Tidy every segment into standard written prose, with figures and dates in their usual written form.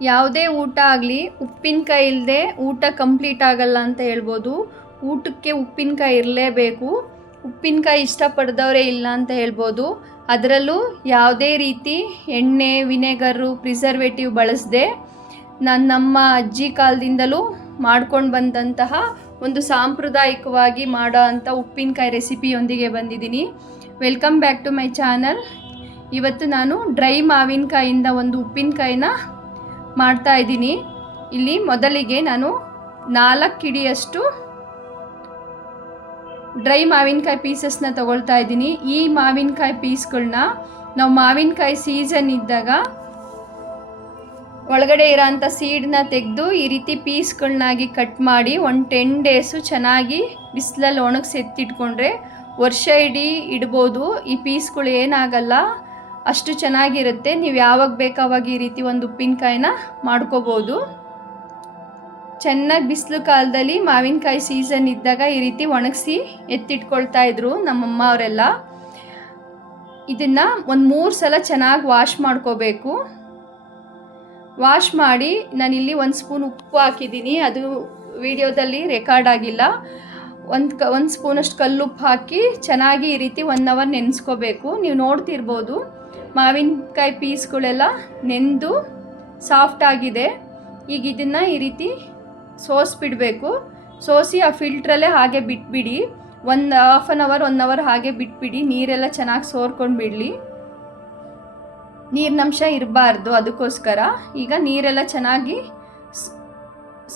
ಯಾವುದೇ ಊಟ ಆಗಲಿ ಉಪ್ಪಿನಕಾಯಿ ಇಲ್ಲದೆ ಊಟ ಕಂಪ್ಲೀಟ್ ಆಗಲ್ಲ ಅಂತ ಹೇಳ್ಬೋದು. ಊಟಕ್ಕೆ ಉಪ್ಪಿನಕಾಯಿ ಇರಲೇಬೇಕು. ಉಪ್ಪಿನಕಾಯಿ ಇಷ್ಟಪಡ್ದವರೇ ಇಲ್ಲ ಅಂತ ಹೇಳ್ಬೋದು. ಅದರಲ್ಲೂ ಯಾವುದೇ ರೀತಿ ಎಣ್ಣೆ, ವಿನೆಗರು, ಪ್ರಿಸರ್ವೇಟಿವ್ ಬಳಸದೆ ನಮ್ಮ ಅಜ್ಜಿ ಕಾಲದಿಂದಲೂ ಮಾಡ್ಕೊಂಡು ಬಂದಂತಹ ಒಂದು ಸಾಂಪ್ರದಾಯಿಕವಾಗಿ ಮಾಡೋ ಅಂಥ ಉಪ್ಪಿನಕಾಯಿ ರೆಸಿಪಿಯೊಂದಿಗೆ ಬಂದಿದ್ದೀನಿ. Welcome back to my channel. ಇವತ್ತು ನಾನು ಡ್ರೈ ಮಾವಿನಕಾಯಿಂದ ಒಂದು ಉಪ್ಪಿನಕಾಯಿನ ಮಾಡ್ತಾ ಇದ್ದೀನಿ. ಇಲ್ಲಿ ಮೊದಲಿಗೆ ನಾನು 4 ಹಿಡಿಯಷ್ಟು ಡ್ರೈ ಮಾವಿನಕಾಯಿ ಪೀಸಸ್ನ ತಗೊಳ್ತಾ ಇದ್ದೀನಿ. ಈ ಮಾವಿನಕಾಯಿ ಪೀಸ್ಗಳನ್ನ ನಾವು ಮಾವಿನಕಾಯಿ ಸೀಸನ್ ಇದ್ದಾಗ ಒಳಗಡೆ ಇರೋಂಥ ಸೀಡನ್ನ ತೆಗೆದು ಈ ರೀತಿ ಪೀಸ್ಗಳನ್ನಾಗಿ ಕಟ್ ಮಾಡಿ ಒಂದು 10 ಡೇಸು ಚೆನ್ನಾಗಿ ಬಿಸಿಲಲ್ಲಿ ಒಣಗಿಸಿ ಎತ್ತಿಟ್ಕೊಂಡ್ರೆ ವರ್ಷ ಇಡೀ ಇಡ್ಬೋದು. ಈ ಪೀಸ್ಗಳು ಏನಾಗಲ್ಲ, ಅಷ್ಟು ಚೆನ್ನಾಗಿರುತ್ತೆ. ನೀವು ಯಾವಾಗ ಬೇಕಾವಾಗ ಈ ರೀತಿ ಒಂದು ಉಪ್ಪಿನಕಾಯಿನ ಮಾಡ್ಕೋಬೋದು. ಚೆನ್ನಾಗಿ ಬಿಸಿಲು ಕಾಲದಲ್ಲಿ ಮಾವಿನಕಾಯಿ ಸೀಸನ್ ಇದ್ದಾಗ ಈ ರೀತಿ ಒಣಗಿಸಿ ಎತ್ತಿಟ್ಕೊಳ್ತಾ ಇದ್ರು ನಮ್ಮಮ್ಮ ಅವರೆಲ್ಲ. ಇದನ್ನು ಒಂದು 3 ಸಲ ಚೆನ್ನಾಗಿ ವಾಶ್ ಮಾಡ್ಕೋಬೇಕು. ವಾಶ್ ಮಾಡಿ ನಾನಿಲ್ಲಿ 1 ಸ್ಪೂನ್ ಉಪ್ಪು ಹಾಕಿದ್ದೀನಿ. ಅದು ವಿಡಿಯೋದಲ್ಲಿ ರೆಕಾರ್ಡ್ ಆಗಿಲ್ಲ. ಒಂದು ಸ್ಪೂನಷ್ಟು ಕಲ್ಲುಪ್ಪು ಹಾಕಿ ಚೆನ್ನಾಗಿ ಈ ರೀತಿ 1 ಅವರ್ ನೆನೆಸ್ಕೋಬೇಕು. ನೀವು ನೋಡ್ತಿರ್ಬೋದು ಮಾವಿನಕಾಯಿ ಪೀಸ್ಗಳೆಲ್ಲ ನೆಂದು ಸಾಫ್ಟ್ ಆಗಿದೆ. ಈಗ ಇದನ್ನು ಈ ರೀತಿ ಸೋಸಿಬಿಡಬೇಕು. ಸೋಸಿ ಆ ಫಿಲ್ಟ್ರಲ್ಲೇ ಹಾಗೆ ಬಿಟ್ಬಿಡಿ. ಹಾಫ್ ಆನ್ ಅವರ್ 1 ಅವರ್ ಹಾಗೆ ಬಿಟ್ಬಿಡಿ. ನೀರೆಲ್ಲ ಚೆನ್ನಾಗಿ ಸೋರ್ಕೊಂಡು ಬಿಡಲಿ. ನೀರಿನಂಶ ಇರಬಾರ್ದು, ಅದಕ್ಕೋಸ್ಕರ ಈಗ ನೀರೆಲ್ಲ ಚೆನ್ನಾಗಿ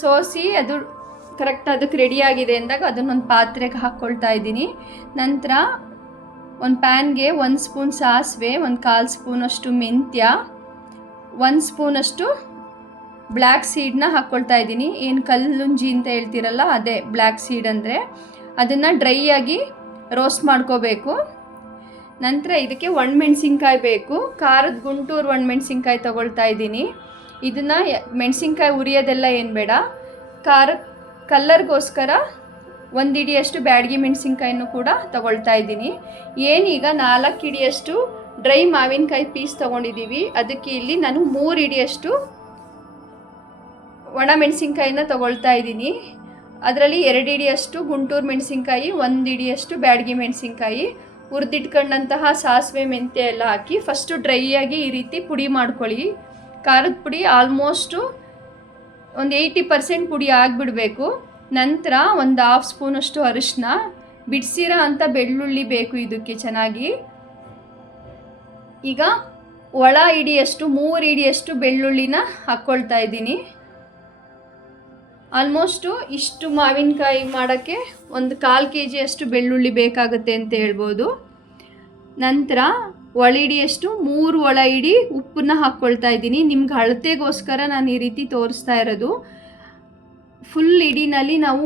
ಸೋಸಿ ಅದು ಕರೆಕ್ಟ್ ಅದಕ್ಕೆ ರೆಡಿಯಾಗಿದೆ ಅಂದಾಗ ಅದನ್ನೊಂದು ಪಾತ್ರೆಗೆ ಹಾಕ್ಕೊಳ್ತಾ ಇದ್ದೀನಿ. ನಂತರ ಒಂದು ಪ್ಯಾನ್ಗೆ 1 ಸ್ಪೂನ್ ಸಾಸಿವೆ, 1/4 ಸ್ಪೂನಷ್ಟು ಮೆಂತ್ಯ, 1 ಸ್ಪೂನಷ್ಟು ಬ್ಲ್ಯಾಕ್ ಸೀಡನ್ನ ಹಾಕ್ಕೊಳ್ತಾ ಇದ್ದೀನಿ. ಏನು ಕಲ್ಲುಂಜಿ ಅಂತ ಹೇಳ್ತಿರಲ್ಲ, ಅದೇ ಬ್ಲ್ಯಾಕ್ ಸೀಡ್ ಅಂದರೆ. ಅದನ್ನು ಡ್ರೈಯಾಗಿ ರೋಸ್ಟ್ ಮಾಡ್ಕೋಬೇಕು. ನಂತರ ಇದಕ್ಕೆ ಒಣಮೆಣ್ಸಿನ್ಕಾಯಿ ಬೇಕು. ಖಾರದ ಗುಂಟೂರು ಒಣಮೆಣ್ಸಿನ್ಕಾಯಿ ತೊಗೊಳ್ತಾ ಇದ್ದೀನಿ. ಇದನ್ನು ಮೆಣಸಿನ್ಕಾಯಿ ಉರಿಯೋದೆಲ್ಲ ಏನು ಬೇಡ, ಕಲ್ಲರ್ಗೋಸ್ಕರ 1 ಹಿಡಿಯಷ್ಟು ಬ್ಯಾಡಗಿ ಮೆಣಸಿನ್ಕಾಯಿನೂ ಕೂಡ ತೊಗೊಳ್ತಾ ಇದ್ದೀನಿ. ಏನೀಗ 4 ಹಿಡಿಯಷ್ಟು ಡ್ರೈ ಮಾವಿನಕಾಯಿ ಪೀಸ್ ತೊಗೊಂಡಿದ್ದೀವಿ. ಅದಕ್ಕೆ ಇಲ್ಲಿ ನಾನು 3 ಹಿಡಿಯಷ್ಟು ಒಣ ಮೆಣಸಿನ್ಕಾಯಿನ ತೊಗೊಳ್ತಾ ಇದ್ದೀನಿ. ಅದರಲ್ಲಿ 2 ಹಿಡಿಯಷ್ಟು ಗುಂಟೂರು ಮೆಣಸಿನ್ಕಾಯಿ, 1 ಹಿಡಿಯಷ್ಟು ಬ್ಯಾಡಗಿ ಮೆಣಸಿನ್ಕಾಯಿ, ಹುರಿದಿಟ್ಕೊಂಡಂತಹ ಸಾಸಿವೆ, ಮೆಂತ್ಯ ಎಲ್ಲ ಹಾಕಿ ಫಸ್ಟು ಡ್ರೈಯಾಗಿ ಈ ರೀತಿ ಪುಡಿ ಮಾಡ್ಕೊಳ್ಳಿ. ಖಾರದ ಪುಡಿ ಆಲ್ಮೋಸ್ಟು ಒಂದು 80% ಪುಡಿ ಆಗಿಬಿಡಬೇಕು. ನಂತರ ಒಂದು 1/2 ಸ್ಪೂನಷ್ಟು ಅರಿಶಿನ, ಬಿಡಿಸಿರೋ ಅಂಥ ಬೆಳ್ಳುಳ್ಳಿ ಬೇಕು ಇದಕ್ಕೆ ಚೆನ್ನಾಗಿ. ಈಗ ಒಳ ಹಿಡಿಯಷ್ಟು 3 ಹಿಡಿಯಷ್ಟು ಬೆಳ್ಳುಳ್ಳಿನ ಹಾಕ್ಕೊಳ್ತಾ ಇದ್ದೀನಿ. ಆಲ್ಮೋಸ್ಟು ಇಷ್ಟು ಮಾವಿನಕಾಯಿ ಮಾಡೋಕ್ಕೆ ಒಂದು 1/4 kg ಬೆಳ್ಳುಳ್ಳಿ ಬೇಕಾಗುತ್ತೆ ಅಂತ ಹೇಳ್ಬೋದು. ನಂತರ ಒಳ ಹಿಡಿಯಷ್ಟು 3 ಒಳ ಹಿಡಿ ಉಪ್ಪನ್ನ ಹಾಕ್ಕೊಳ್ತಾ ಇದ್ದೀನಿ. ನಿಮ್ಗೆ ಅಳತೆಗೋಸ್ಕರ ನಾನು ಈ ರೀತಿ ತೋರಿಸ್ತಾ ಇರೋದು. ಫುಲ್ ಹಿಡಿನಲ್ಲಿ ನಾವು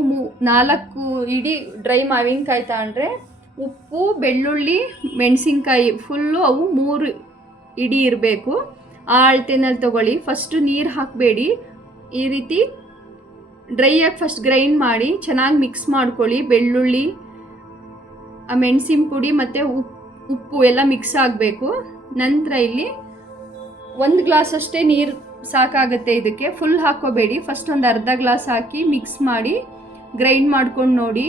4 ಹಿಡಿ ಡ್ರೈ ಮಾವಿನಕಾಯಿ ತಗೊಂಡ್ರೆ ಉಪ್ಪು, ಬೆಳ್ಳುಳ್ಳಿ, ಮೆಣಸಿನ್ಕಾಯಿ ಫುಲ್ಲು ಅವು 3 ಹಿಡಿ ಇರಬೇಕು. ಆ ಅಳತೆನಲ್ಲಿ ತೊಗೊಳ್ಳಿ. ಫಸ್ಟು ನೀರು ಹಾಕಬೇಡಿ. ಈ ರೀತಿ ಡ್ರೈಯಾಗಿ ಫಸ್ಟ್ ಗ್ರೈಂಡ್ ಮಾಡಿ ಚೆನ್ನಾಗಿ ಮಿಕ್ಸ್ ಮಾಡ್ಕೊಳ್ಳಿ. ಬೆಳ್ಳುಳ್ಳಿ, ಆ ಮೆಣಸಿನ ಪುಡಿ ಮತ್ತು ಉಪ್ಪು ಎಲ್ಲ ಮಿಕ್ಸ್ ಆಗಬೇಕು. ನಂತರ ಇಲ್ಲಿ 1 ಗ್ಲಾಸ್ ಅಷ್ಟೇ ನೀರು ಸಾಕಾಗುತ್ತೆ ಇದಕ್ಕೆ. ಫುಲ್ ಹಾಕ್ಕೋಬೇಡಿ. ಫಸ್ಟ್ ಒಂದು ಅರ್ಧ ಗ್ಲಾಸ್ ಹಾಕಿ ಮಿಕ್ಸ್ ಮಾಡಿ ಗ್ರೈಂಡ್ ಮಾಡ್ಕೊಂಡು ನೋಡಿ.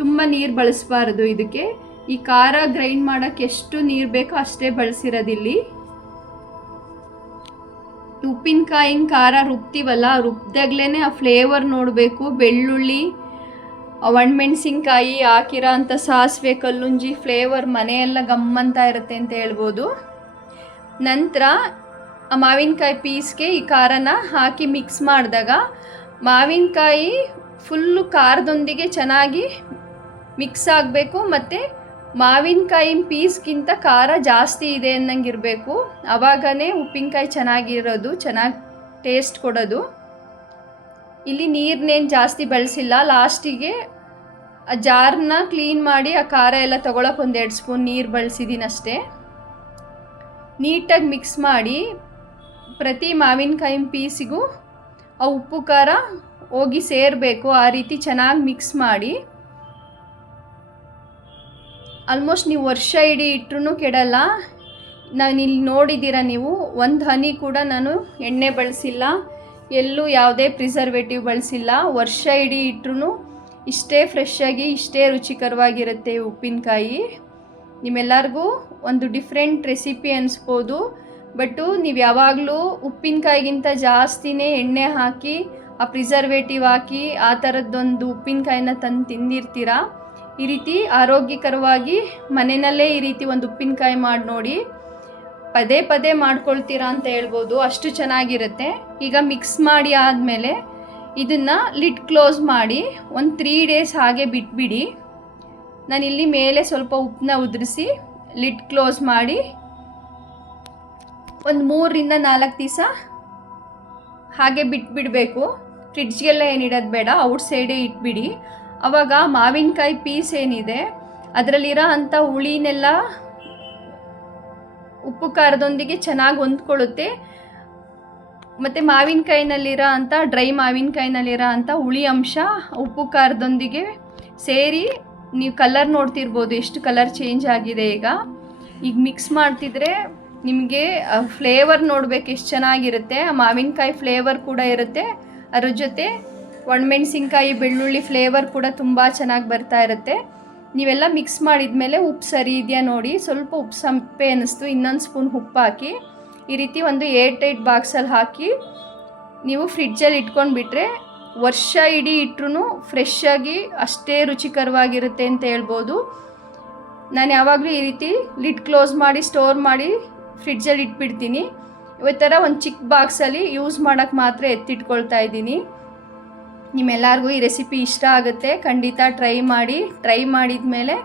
ತುಂಬ ನೀರು ಬಳಸಬಾರ್ದು ಇದಕ್ಕೆ. ಈ ಖಾರ ಗ್ರೈಂಡ್ ಮಾಡೋಕ್ಕೆ ಎಷ್ಟು ನೀರು ಬೇಕೋ ಅಷ್ಟೇ ಬಳಸಿರೋದಿಲ್ಲಿ. ಉಪ್ಪಿನಕಾಯಿನ ಖಾರ ರುಬ್ತೀವಲ್ಲ, ರುಬ್ದಾಗ್ಲೇ ಆ ಫ್ಲೇವರ್ ನೋಡಬೇಕು. ಬೆಳ್ಳುಳ್ಳಿ, ಒಣಮೆಣ್ಸಿನ್ಕಾಯಿ ಹಾಕಿರೋ ಅಂಥ ಸಾಸಿವೆ, ಕಲ್ಲುಂಜಿ ಫ್ಲೇವರ್ ಮನೆಯೆಲ್ಲ ಗಮ್ಮಂತ ಇರುತ್ತೆ ಅಂತ ಹೇಳ್ಬೋದು. ನಂತರ ಆ ಮಾವಿನಕಾಯಿ ಪೀಸ್ಗೆ ಈ ಖಾರನ ಹಾಕಿ ಮಿಕ್ಸ್ ಮಾಡಿದಾಗ ಮಾವಿನಕಾಯಿ ಫುಲ್ಲು ಖಾರದೊಂದಿಗೆ ಚೆನ್ನಾಗಿ ಮಿಕ್ಸ್ ಆಗಬೇಕು. ಮತ್ತು ಮಾವಿನಕಾಯಿನ ಪೀಸ್ಗಿಂತ ಖಾರ ಜಾಸ್ತಿ ಇದೆ ಅನ್ನಂಗಿರಬೇಕು. ಆವಾಗನೇ ಉಪ್ಪಿನಕಾಯಿ ಚೆನ್ನಾಗಿರೋದು, ಚೆನ್ನಾಗಿ ಟೇಸ್ಟ್ ಕೊಡೋದು. ಇಲ್ಲಿ ನೀರನ್ನೇನು ಜಾಸ್ತಿ ಬಳಸಿಲ್ಲ. ಲಾಸ್ಟಿಗೆ ಆ ಜಾರನ್ನ ಕ್ಲೀನ್ ಮಾಡಿ ಆ ಖಾರ ಎಲ್ಲ ತೊಗೊಳಕ್ಕೆ ಒಂದು 2 ಸ್ಪೂನ್ ನೀರು ಬಳಸಿದ್ದೀನಿ ಅಷ್ಟೇ. ನೀಟಾಗಿ ಮಿಕ್ಸ್ ಮಾಡಿ ಪ್ರತಿ ಮಾವಿನಕಾಯಿ ಪೀಸಿಗೂ ಆ ಉಪ್ಪು ಖಾರ ಹೋಗಿ ಸೇರಬೇಕು. ಆ ರೀತಿ ಚೆನ್ನಾಗಿ ಮಿಕ್ಸ್ ಮಾಡಿ ಆಲ್ಮೋಸ್ಟ್ ನೀವು ವರ್ಷ ಇಡೀ ಇಟ್ಟರೂ ಕೆಡಲ್ಲ. ನಾನು ಇಲ್ಲಿ ನೋಡಿದ್ದೀರಾ ನೀವು, ಒಂದು ಹನಿ ಕೂಡ ನಾನು ಎಣ್ಣೆ ಬಳಸಿಲ್ಲ, ಎಲ್ಲೂ ಯಾವುದೇ ಪ್ರಿಸರ್ವೇಟಿವ್ ಬಳಸಿಲ್ಲ. ವರ್ಷ ಇಡೀ ಇಟ್ಟರೂ ಇಷ್ಟೇ ಫ್ರೆಶ್ಶಾಗಿ ಇಷ್ಟೇ ರುಚಿಕರವಾಗಿರುತ್ತೆ ಉಪ್ಪಿನಕಾಯಿ. ನಿಮ್ಮೆಲ್ಲರಿಗೂ ಒಂದು ಡಿಫ್ರೆಂಟ್ ರೆಸಿಪಿ ಅನಿಸ್ಬೋದು, ಬಟ್ಟು ನೀವು ಯಾವಾಗಲೂ ಉಪ್ಪಿನಕಾಯಿಗಿಂತ ಜಾಸ್ತಿನೇ ಎಣ್ಣೆ ಹಾಕಿ ಆ ಪ್ರಿಸರ್ವೇಟಿವ್ ಹಾಕಿ ಆ ಥರದ್ದೊಂದು ಉಪ್ಪಿನಕಾಯಿನ ತಂದು ತಿಂದಿರ್ತೀರ. ಈ ರೀತಿ ಆರೋಗ್ಯಕರವಾಗಿ ಮನೆಯಲ್ಲೇ ಈ ರೀತಿ ಒಂದು ಉಪ್ಪಿನಕಾಯಿ ಮಾಡಿ ನೋಡಿ, ಪದೇ ಪದೇ ಮಾಡ್ಕೊಳ್ತೀರಾ ಅಂತ ಹೇಳ್ಬೋದು, ಅಷ್ಟು ಚೆನ್ನಾಗಿರುತ್ತೆ. ಈಗ ಮಿಕ್ಸ್ ಮಾಡಿ ಆದಮೇಲೆ ಇದನ್ನು ಲಿಡ್ ಕ್ಲೋಸ್ ಮಾಡಿ ಒಂದು 3 days ಹಾಗೆ ಬಿಟ್ಬಿಡಿ. ನಾನಿಲ್ಲಿ ಮೇಲೆ ಸ್ವಲ್ಪ ಉಪ್ಪನ್ನ ಉದುರಿಸಿ ಲಿಡ್ ಕ್ಲೋಸ್ ಮಾಡಿ ಒಂದು 3ರಿಂದ 4 ದಿವಸ ಹಾಗೆ ಬಿಟ್ಬಿಡಬೇಕು. ಫ್ರಿಡ್ಜ್ಗೆಲ್ಲ ಏನಿಡೋದು ಬೇಡ, ಔಟ್ಸೈಡೇ ಇಟ್ಬಿಡಿ. ಆವಾಗ ಮಾವಿನಕಾಯಿ ಪೀಸ್ ಏನಿದೆ ಅದರಲ್ಲಿರೋ ಅಂಥ ಹುಳಿನೆಲ್ಲ ಉಪ್ಪು ಖಾರದೊಂದಿಗೆ ಚೆನ್ನಾಗಿ ಹೊಂದ್ಕೊಳ್ಳುತ್ತೆ. ಮತ್ತು ಮಾವಿನಕಾಯಿನಲ್ಲಿರೋ ಅಂಥ ಡ್ರೈ ಮಾವಿನಕಾಯಿನಲ್ಲಿರೋ ಅಂಥ ಹುಳಿ ಅಂಶ ಉಪ್ಪು ಖಾರದೊಂದಿಗೆ ಸೇರಿ ನೀವು ಕಲರ್ ನೋಡ್ತಿರ್ಬೋದು ಎಷ್ಟು ಕಲರ್ ಚೇಂಜ್ ಆಗಿದೆ. ಈಗ ಮಿಕ್ಸ್ ಮಾಡ್ತಿದ್ರೆ ನಿಮಗೆ ಫ್ಲೇವರ್ ನೋಡಬೇಕು ಎಷ್ಟು ಚೆನ್ನಾಗಿರುತ್ತೆ. ಆ ಮಾವಿನಕಾಯಿ ಫ್ಲೇವರ್ ಕೂಡ ಇರುತ್ತೆ, ಅದ್ರ ಜೊತೆ ಒಣಮೆಣಸಿನ್ಕಾಯಿ ಬೆಳ್ಳುಳ್ಳಿ ಫ್ಲೇವರ್ ಕೂಡ ತುಂಬ ಚೆನ್ನಾಗಿ ಬರ್ತಾ ಇರುತ್ತೆ. ನೀವೆಲ್ಲ ಮಿಕ್ಸ್ ಮಾಡಿದ್ಮೇಲೆ ಉಪ್ಪು ಸರಿ ಇದೆಯಾ ನೋಡಿ, ಸ್ವಲ್ಪ ಉಪ್ಪು ಸಂಪೆ ಅನ್ನಿಸ್ತು, ಇನ್ನೊಂದು ಸ್ಪೂನ್ ಉಪ್ಪು ಹಾಕಿ ಈ ರೀತಿ ಒಂದು 8 ಬಾಕ್ಸಲ್ಲಿ ಹಾಕಿ ನೀವು ಫ್ರಿಡ್ಜಲ್ಲಿ ಇಟ್ಕೊಂಡು ಬಿಟ್ಟರೆ ವರ್ಷ ಇಡೀ ಇಟ್ಟರೂ ಫ್ರೆಶ್ಶಾಗಿ ಅಷ್ಟೇ ರುಚಿಕರವಾಗಿರುತ್ತೆ ಅಂತ ಹೇಳ್ಬೋದು. ನಾನು ಯಾವಾಗಲೂ ಈ ರೀತಿ ಲಿಡ್ ಕ್ಲೋಸ್ ಮಾಡಿ ಸ್ಟೋರ್ ಮಾಡಿ ಫ್ರಿಡ್ಜಲ್ಲಿ ಇಟ್ಬಿಡ್ತೀನಿ. ಈ ಥರ ಒಂದು ಚಿಕ್ಕ ಬಾಕ್ಸಲ್ಲಿ ಯೂಸ್ ಮಾಡೋಕ್ಕೆ ಮಾತ್ರ ಎತ್ತಿಟ್ಕೊಳ್ತಾ ಇದ್ದೀನಿ. ನಿಮ್ಮೆಲ್ಲರಿಗೂ ಈ ರೆಸಿಪಿ ಇಷ್ಟ ಆಗುತ್ತೆ, ಖಂಡಿತ ಟ್ರೈ ಮಾಡಿದ ಮೇಲೆ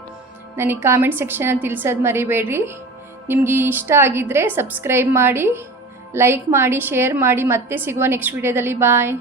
ನನಗೆ ಕಾಮೆಂಟ್ ಸೆಕ್ಷನಲ್ಲಿ ತಿಳಿಸೋದು ಮರಿಬೇಡ್ರಿ. ನಿಮಗೆ ಇಷ್ಟ ಆಗಿದ್ದರೆ ಸಬ್ಸ್ಕ್ರೈಬ್ ಮಾಡಿ, ಲೈಕ್ ಮಾಡಿ, ಶೇರ್ ಮಾಡಿ. ಮತ್ತೆ ಸಿಗುವ ನೆಕ್ಸ್ಟ್ ವಿಡಿಯೋದಲ್ಲಿ. ಬಾಯ್.